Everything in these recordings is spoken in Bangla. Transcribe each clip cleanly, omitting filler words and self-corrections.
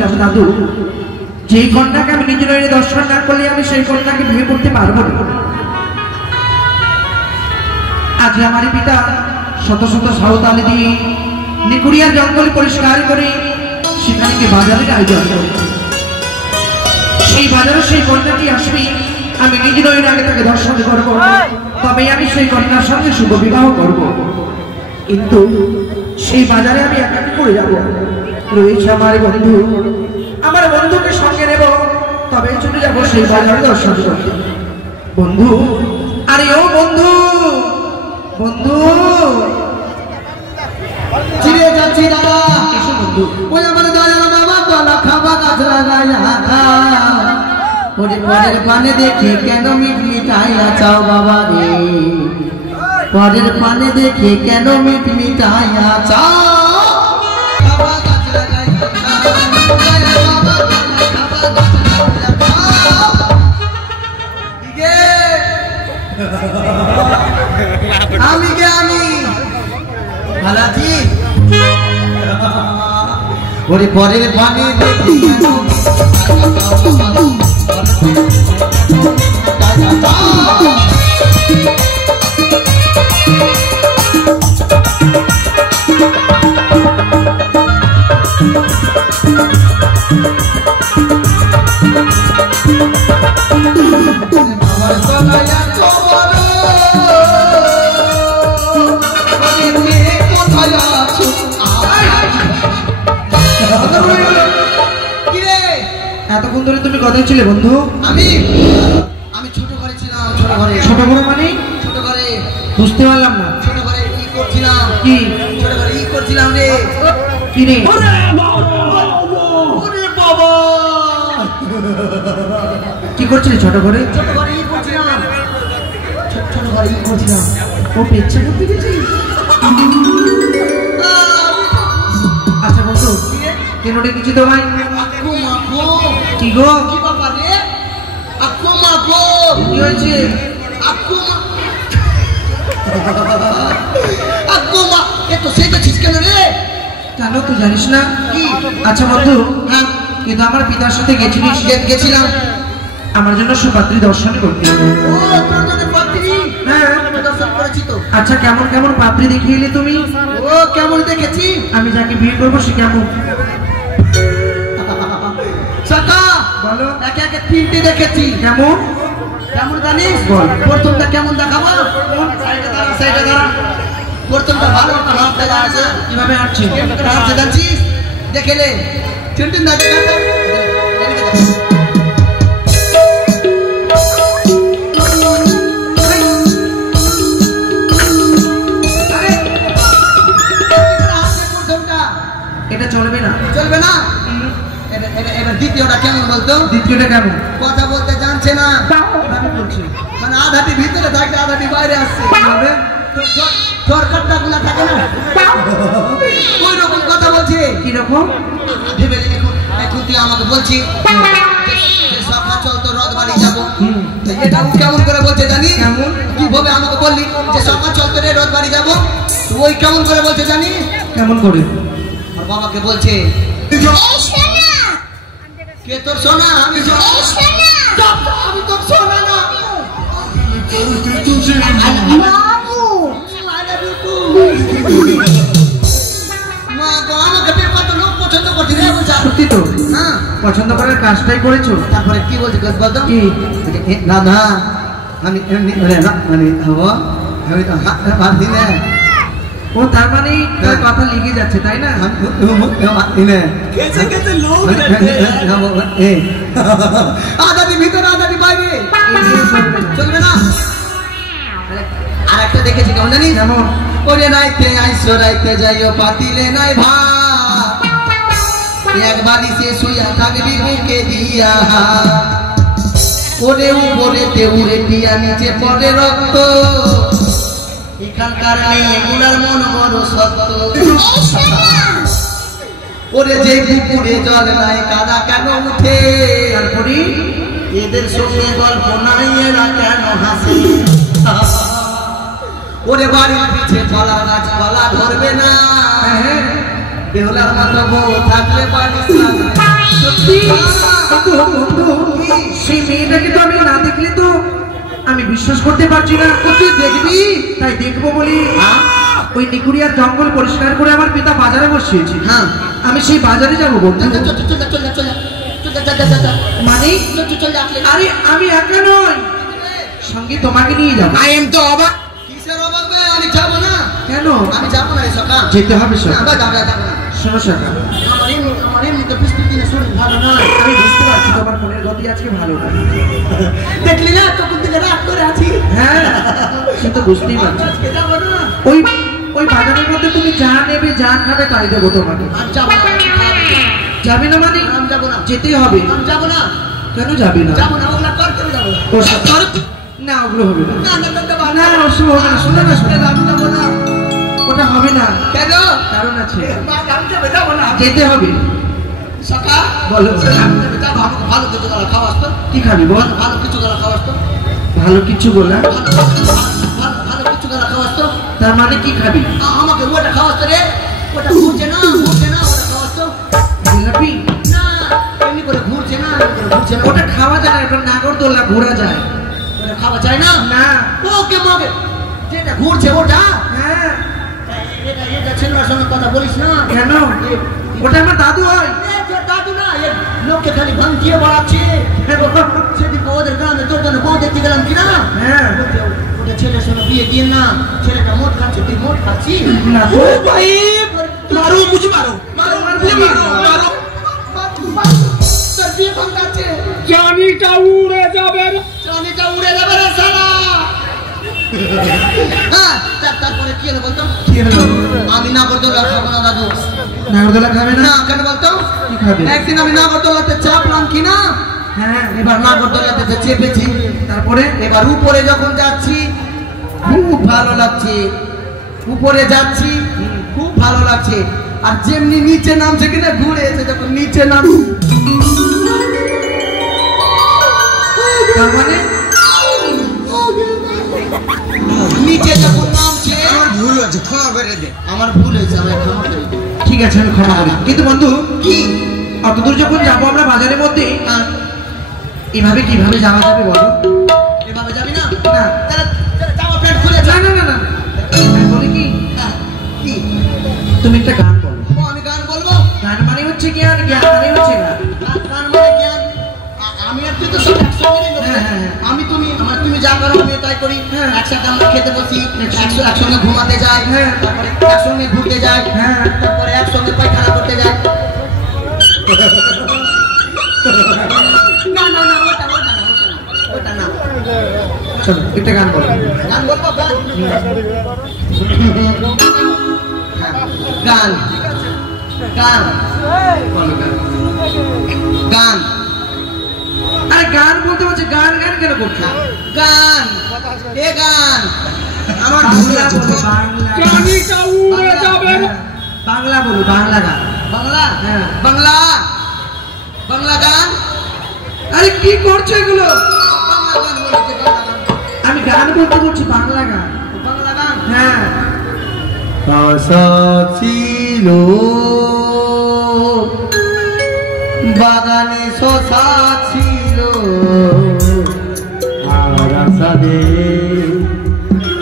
বলেছিলাম দাদু, যেই কন্যাকে আমি নিজ নয়নে দর্শন না করলে আমি সেই কন্যাকে বিয়ে করতে পারবো না। আজ আমার পিতা শত শত সাঁওতালি দিয়ে নিকুড়িয়া জঙ্গল পরিষ্কার করে সেখানে বাজারের আয়োজন করেছে। সেই বাজারে সেই কন্যাটি আসবে, আমি নিজ নয়নে আগে তাকে দর্শন করবো, তবে আমি সেই কন্যার সঙ্গে শুভ বিবাহ করব। কিন্তু সেই বাজারে আমি একাকি করে যাব, রয়েছে আমার বন্ধু, আমার বন্ধুকে সঙ্গে নেব, তবে চলে যাব সেই বাজারে দর্শন করতে। বন্ধু, আরে ও বন্ধু, বন্ধু চিড়ে যাচ্ছি দাদা। এসো বন্ধু। ওই আমার দয়াল বাবা কলা খাবা গাছ লাগাইয়া, ওরে পরের পানে দেখে কেন মিট মিটাইয়া চাও বাবা রে, পরের পানে দেখে কেন মিট মিটাইয়া চাও। খাবা গাছ লাগাইয়া, আমি কে আমি ভালো আছি। ওরে পরের পানে দেখি এতক্ষণ ধরে তুমি কোথায় ছিলে বন্ধু? আমি ছোট ঘরে ছিলাম। ছোট ঘরে? ছোট ঘরে মানে? ছোট ঘরে বুঝতে পারলাম না। ছোট ঘরে কি করছিলাম? কি ছোট ঘরে কি করছিলাম রে? কি রে? ওরে বাবা, কি করছিলি ছোট ঘরে? ছোট ঘরে কি করছিলাম? ছোট ঘরে কি করছিলাম? ও পেচ্ছা করতে গেছি। আচ্ছা বন্ধু, কেন ডেকেছি তোমায়? কি গো? কি বাবা রে? আকু মা গো, কি হয়েছে? আকু মা, আকু মা, এ তো সেজেছিস কেন রে? কেন তুই জানিস না? কি? আচ্ছা বন্ধু, হ্যাঁ কিন্তু আমার পিতার সাথে গেছিলিস? গেছিলাম আমার জন্য সুপাত্রী দর্শন করতে। ও তোর জন্য পাত্রী? হ্যাঁ দর্শন করেছি তো। আচ্ছা, কেমন কেমন পাত্রী দেখিয়ে এলে তুমি? ও কেমন দেখেছি? আমি যাকে বিয়ে করবো সে কেমন? সাকা বলো। একে একে তিনটে দেখেছি। কেমন কেমন জানিস? বল। প্রথমটা কেমন দেখাবো? সাইডে দাঁড়া। প্রথমটা ভালো একটা হাত দেখা আছে। কিভাবে আসছে? হাত জানছিস? দেখেলে টিনটিন দাঁড়া কাটা। এটা চলবে না। চলবে না? এটা দ্বিতীয়টা কেমন বলতো? দ্বিতীয়টা কেমন? কথা বলতে জানছে না, আমি বলছি মানে আধাটি ভিতরে থাকে আধাটি বাইরে আসছে। কিভাবে? সরকারটা গুলা থাকে না, ওই রকম কথা বলছে। কিরকম? ভেবে এখন তুই আমাকে বলছি সকাল চল তো রথ বাড়ি যাবো, এটা কেমন করে বলছে জানি? কেমন? কিভাবে আমাকে বললি যে সকাল চল তো রে রথ বাড়ি যাবো, ওই কেমন করে বলছে জানি? কেমন করে? আর বাবাকে বলছে কে তোর সোনা? আমি আমি তোর সোনা না। সত্যি তো? হ্যাঁ, পছন্দ করার কাজটাই করেছো। তারপরে কি বলছে বলতো? কি? না না, আমি এমনি মানে হবো, আমি তো হাত দিই না। ও তার মানে তোর কথা লেগে যাচ্ছে তাই না? আদানি ভিতরে আদানি বাইরে চলবে না। আর একটা দেখেছি কেমন জানি? যেমন? ওরে নাইতে আইসো রাইতে যাইও পাতিলে নাই ভাত, এক বালিশে শুইয়া থাকবি বুকে দিয়া, ওরে উপরেতে উড়ে দিয়া নিচে পড়ে রক্ত, এখানকার মেয়েগুলার মন বড় সত্য। ওরে যে পুকুরে জল নাই কাদা কেন উঠে, তারপরে এদের সঙ্গে গল্প নাই এরা কেন হাসে, ওরে বাড়ির পিছে কলা গাছ কলা ধরবে না, বেহুলার মতো বউ থাকলে বাড়ি বন্ধু বন্ধু সেই মেয়েটাকে তো আমি না দেখলে তো আমি বিশ্বাস করতে পারছি না। তুই দেখবি? তাই দেখবো বলি ওই নিকুড়িয়ার জঙ্গল পরিষ্কার করে আমার পিতা বাজারে বসিয়েছে। হ্যাঁ আমি সেই বাজারে যাবো বন্ধু। মানে আরে আমি একা নই, সঙ্গে তোমাকে নিয়ে যাবো। আই এম তো অবাক। কিসের অবাক বে? আমি যাব না। কেন? আমি যাব না রে সকা। যেতে হবে সকা। না যাব না। শোনো সকা, আমার এমনি তো বৃষ্টির দিনে শরীর ভালো নয়। আমি বুঝতে পারছি তোমার মনের গতি আজকে ভালো না। দেখলি না তখন থেকে রাগ করে আছি। হ্যাঁ সে তো বুঝতেই পারছি। আজকে যাব না। ওই বাজারের মধ্যে তুমি যা নেবে যা খাবে তাই দেবো তোমাকে। আমি যাব না। যাবে না মানে? আমি যাব না। যেতেই হবে। আমি যাব না। কেন যাবি না? যাব না, ওগুলা কর করে যাব। ও সর। না ওগুলো হবে না। না না না না ওসব হবে না। শোনো না শোনো, আমি যাব না। ওটা হবে না। কেন? কারণ আছে, আমি যাব না। যেতে হবে। সকা বলো। আমি যাব, আমাকে ভালো কিছু গলা খাওয়াস তো। কি খাবি বল? ভালো কিছু গলা খাওয়াস তো। ভালো কিছু বলা? ভালো কিছু গলা খাওয়াস তো। তার মানে কি খাবি? আমাকে ওটা খাওয়াস তো রে। ওটা ঘুরছে না ওটা খাওয়াস তো। জিলাপি? না এমনি করে ঘুরছে না, ঘুরছে না। ওটা খাওয়া যায় না, এখন নাগরদোল্লা ঘোরা যায়। ওটা খাওয়া যায় না। না ওকে মগে যেটা ঘুরছে ওটা। হ্যাঁ। এটা ছেলের সঙ্গে কথা বলিস না। কেন? ওটা আমার দাদু হয়। দাদু না, লোককে খালি ভাঙিয়ে বাড়াচ্ছে। সেদিন ওদের গ্রামে তোর জন্য বউ দেখতে গেলাম কিনা। হ্যাঁ ওটা ছেলের সঙ্গে বিয়ে দিয়ে না, ছেলেটা মদ খাচ্ছে, তুই মদ খাচ্ছিস না। ও ভাই মারো, মুঝে মারো মারো মারো। তোর বিয়ে ভাঙাচ্ছে, জানিটা উড়ে যাবে রে। চাঁদিটা উড়ে যাবে রে শালা। হ্যাঁ তারপরে কি হলো বলতো? কি হলো? আমি নাগরদোলা খাবো না দাদু। নাগরদোলা খাবে না? না কেন বলতো? কি খাবে? একদিন আমি নাগরদোলাতে চাপলাম কিনা, হ্যাঁ এবার নাগরদোলাতে চেপেছি। তারপরে এবার উপরে যখন যাচ্ছি খুব ভালো লাগছে, উপরে যাচ্ছি খুব ভালো লাগছে। আর যেমনি নিচে নামছে কিনা ঘুরে এসে যখন নিচে নাম, তার মানে নিচে যখন নামছে আমার ভুল হয়েছে, ক্ষমা করে দে। আমার ভুল হয়েছে, আমার ক্ষমা করে দিন। ঠিক আছে আমি ক্ষমা করি, কিন্তু বন্ধু কি অতদূর যখন যাবো আমরা বাজারের মধ্যে, হ্যাঁ, এভাবে কিভাবে যাওয়া যাবে বলো? এভাবে যাবি না? না তাহলে জামা প্যান্ট খুলে না যা। না না না, আমি বলি কি, হ্যাঁ, কি? তুমি একটা গান বলো। ও আমি গান বলবো? গান মানে হচ্ছে জ্ঞান, জ্ঞান মানে হচ্ছে গান। গান মানে জ্ঞান। আমি আর তুই তো সব একসঙ্গে নিয়ে নেবো। হ্যাঁ, হ্যাঁ, হ্যাঁ। আমি তুমি যা করো আমি তাই করি। হ্যাঁ। একসাথে আমরা খেতে বসি, একসঙ্গে ঘুমাতে যাই, হ্যাঁ। তারপরে একসঙ্গে ঘুরতে যাই, হ্যাঁ। তারপরে একসঙ্গে পায়খানা করতে যাই। না না না, ওটা না। চলো একটা গান বলো। গান বলবো? গান গান বলো গান। গান আরে গান বলতে বলছে, গান গান কেন করছো? গান এ গান আমার বাংলা বলো, বাংলা গান। জানিটা উড়ে যাবে রে। বাংলা বলো, বাংলা গান। বাংলা হ্যাঁ। বাংলা বাংলা গান। আরে কি করছো এগুলো? বাংলা গান বলছে, বাংলা গান। আমি গান বলতে বলছি, বাংলা গান। বাংলা গান। হ্যাঁ আশা ছিল বাগানে শশা ছিল, আর আশা দে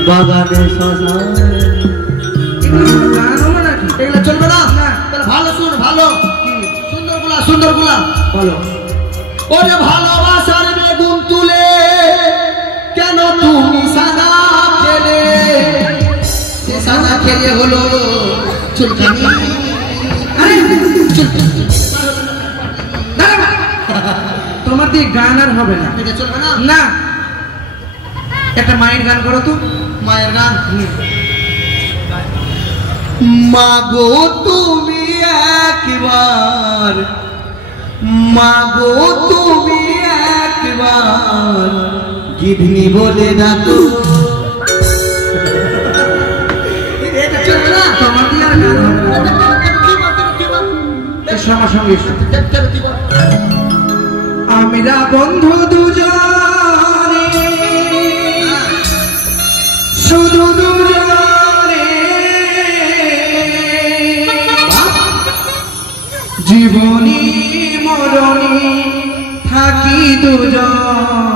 বাগানে শশা। এগুলো কোনো গান হলো নাকি? এগুলো চলবে না? না। তাহলে ভালো শুন, ভালো কি? সুন্দর গুলা। বলো। ওরে ভালোবাসার বেগুন তুলে কেন তুমি সাদা খেলে? সে সাদা খেলে হলো চুলকানি। আরে না, না, না। তোমার দিয়ে গান আর হবে না। এটা চলবে না? না, একটা মায়ের গান করো তো। মায়ের গান। মাগো তুমি একবার, মাগো তুমি একবার গিধনি বলে ডাকো। এটা চলবে না? তোমার দিয়ে আর গান হবে না। এসো আমার সঙ্গে এসো। আমরা বন্ধু দুজনে, শুধু দুজনে, জীবনী মরণী দুজন